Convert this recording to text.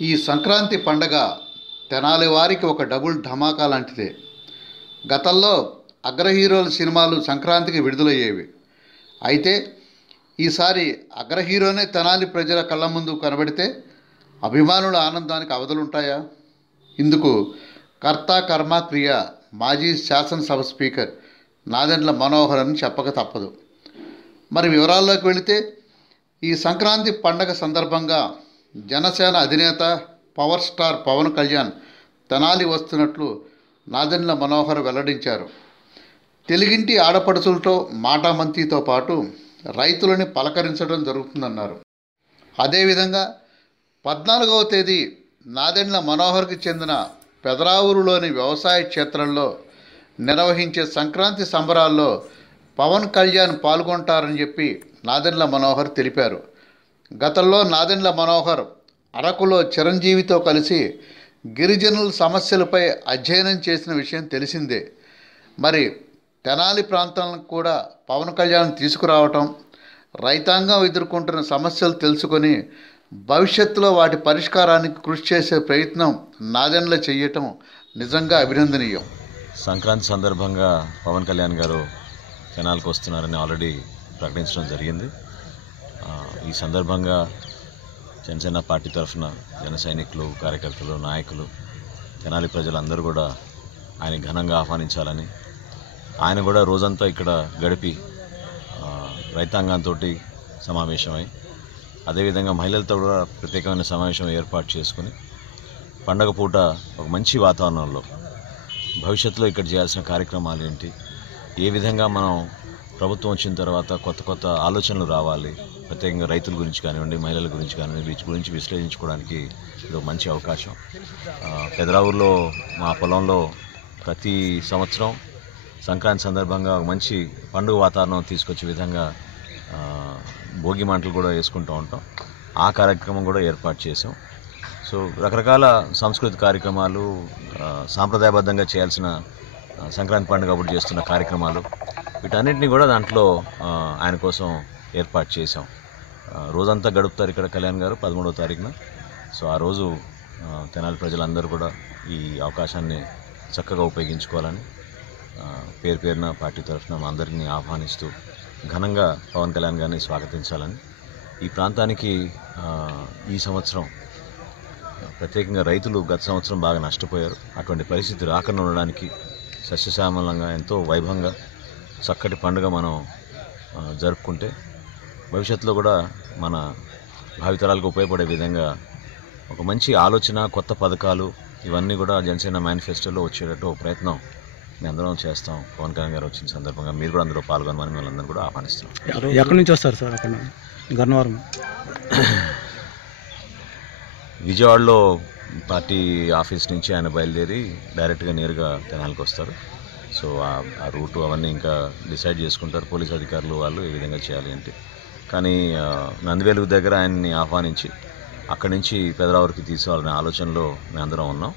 ఈ సంక్రాంతి పండగ తెనాలి వారికి ఒక డబుల్ ధమాకా లాంటిదే. గతంలో అగ్ర హీరోల సినిమాలు సంక్రాంతికి విడుదలయ్యేవి. అయితే ఈసారి అగ్ర హీరోనే తెనాలి ప్రజల కళ్ళ ముందు కనబడితే అభిమానుల ఆనందానికి అవధులుంటాయా? ఇందుకు కర్త కర్మ క్రియ మాజీ శాసనసభ స్పీకర్ నాదెండ్ల మనోహర్ అని చెప్పక తప్పదు. మరి వివరాల్లోకి వెళితే ఈ సంక్రాంతి పండగ సందర్భంగా జనసేన అధినేత పవర్ స్టార్ పవన్ కళ్యాణ్ తెనాలి వస్తున్నట్లు నాదెండ్ల మనోహర్ వెల్లడించారు. తెలుగింటి ఆడపడుచులతో మాటామంతితో పాటు రైతులని పలకరించడం జరుగుతుందన్నారు. అదేవిధంగా పద్నాలుగవ తేదీ నాదెండ్ల మనోహర్కి చెందిన పెదరావూరులోని వ్యవసాయ క్షేత్రంలో నిర్వహించే సంక్రాంతి సంబరాల్లో పవన్ కళ్యాణ్ పాల్గొంటారని చెప్పి నాదెండ్ల మనోహర్ తెలిపారు. గతంలో నాదెండ్ల మనోహర్ అరకులో చిరంజీవితో కలిసి గిరిజనుల సమస్యలపై అధ్యయనం చేసిన విషయం తెలిసిందే. మరి తెనాలి ప్రాంతాలకు కూడా పవన్ కళ్యాణ్ తీసుకురావటం రైతాంగం ఎదుర్కొంటున్న సమస్యలు తెలుసుకొని భవిష్యత్తులో వాటి పరిష్కారానికి కృషి చేసే ప్రయత్నం నాదెండ్ల చేయటం నిజంగా అభినందనీయం. సంక్రాంతి సందర్భంగా పవన్ కళ్యాణ్ గారు తెనాలకు వస్తున్నారని ఆల్రెడీ ప్రకటించడం జరిగింది. ఈ సందర్భంగా జనసేన పార్టీ తరఫున జన సైనికులు కార్యకర్తలు నాయకులు తెనాలి ప్రజలందరూ కూడా ఆయన ఘనంగా ఆహ్వానించాలని ఆయన కూడా రోజంతా ఇక్కడ గడిపి రైతాంగంతో సమావేశమై అదేవిధంగా మహిళలతో కూడా ప్రత్యేకమైన సమావేశం ఏర్పాటు చేసుకుని పండగ పూట ఒక మంచి వాతావరణంలో భవిష్యత్తులో ఇక్కడ చేయాల్సిన కార్యక్రమాలు ఏంటి ఏ విధంగా మనం ప్రభుత్వం వచ్చిన తర్వాత కొత్త కొత్త ఆలోచనలు రావాలి. ప్రత్యేకంగా రైతుల గురించి కానివ్వండి మహిళల గురించి కానివ్వండి వీటి గురించి విశ్లేషించుకోవడానికి ఇది ఒక మంచి అవకాశం. ఆ, మా పొలంలో ప్రతి సంవత్సరం సంక్రాంతి సందర్భంగా ఒక మంచి పండుగ వాతావరణం తీసుకొచ్చే విధంగా భోగి మంటలు కూడా వేసుకుంటూ ఉంటాం. ఆ కార్యక్రమం కూడా ఏర్పాటు చేసాం సో రకరకాల సాంస్కృతిక కార్యక్రమాలు సాంప్రదాయబద్ధంగా చేయాల్సిన సంక్రాంతి పండుగ అప్పుడు చేస్తున్న కార్యక్రమాలు. వీటన్నిటిని కూడా దాంట్లో ఆయన కోసం ఏర్పాటు చేశాం. రోజంతా గడుపుతారు ఇక్కడ కళ్యాణ్ గారు పదమూడవ తారీఖున. సో ఆ రోజు తెనాలి ప్రజలందరూ కూడా ఈ అవకాశాన్ని చక్కగా ఉపయోగించుకోవాలని పేరు పేరున పార్టీ తరఫున మా అందరినీ ఆహ్వానిస్తూ ఘనంగా పవన్ కళ్యాణ్ గారిని స్వాగతించాలని. ఈ ప్రాంతానికి ఈ సంవత్సరం ప్రత్యేకంగా రైతులు గత సంవత్సరం బాగా నష్టపోయారు. అటువంటి పరిస్థితి రాకుండా ఉండడానికి సస్యశ్యామలంగా ఎంతో వైభవంగా చక్కటి పండుగ మనం జరుపుకుంటే భవిష్యత్తులో కూడా మన భావితరాలకు ఉపయోగపడే విధంగా ఒక మంచి ఆలోచన కొత్త పథకాలు ఇవన్నీ కూడా జనసేన మేనిఫెస్టోలో వచ్చేటట్టు ప్రయత్నం మేము అందరం చేస్తాం. పవన్ కళ్యాణ్ గారు వచ్చిన సందర్భంగా మీరు కూడా అందులో పాల్గొనమని మిమ్మల్ని అందరూ కూడా ఆహ్వానిస్తున్నాం. ఎక్క- ఎక్కడి నుంచి వస్తారు సార్ అక్కడ? గన్నవరం. విజయవాడలో పార్టీ ఆఫీస్ నుంచి ఆయన బయలుదేరి డైరెక్ట్గా నేరుగా తెనాలకు వస్తారు. సో ఆ- రూటు అవన్నీ ఇంకా డిసైడ్ చేసుకుంటారు. పోలీస్ అధికారులు వాళ్ళు ఏ విధంగా చేయాలి ఏంటి కానీ నందివేలుగు దగ్గర ఆయన్ని ఆహ్వానించి అక్కడి నుంచి పెదరావూరికి తీసుకోవాలనే ఆలోచనలో మేము అందరం ఉన్నాం.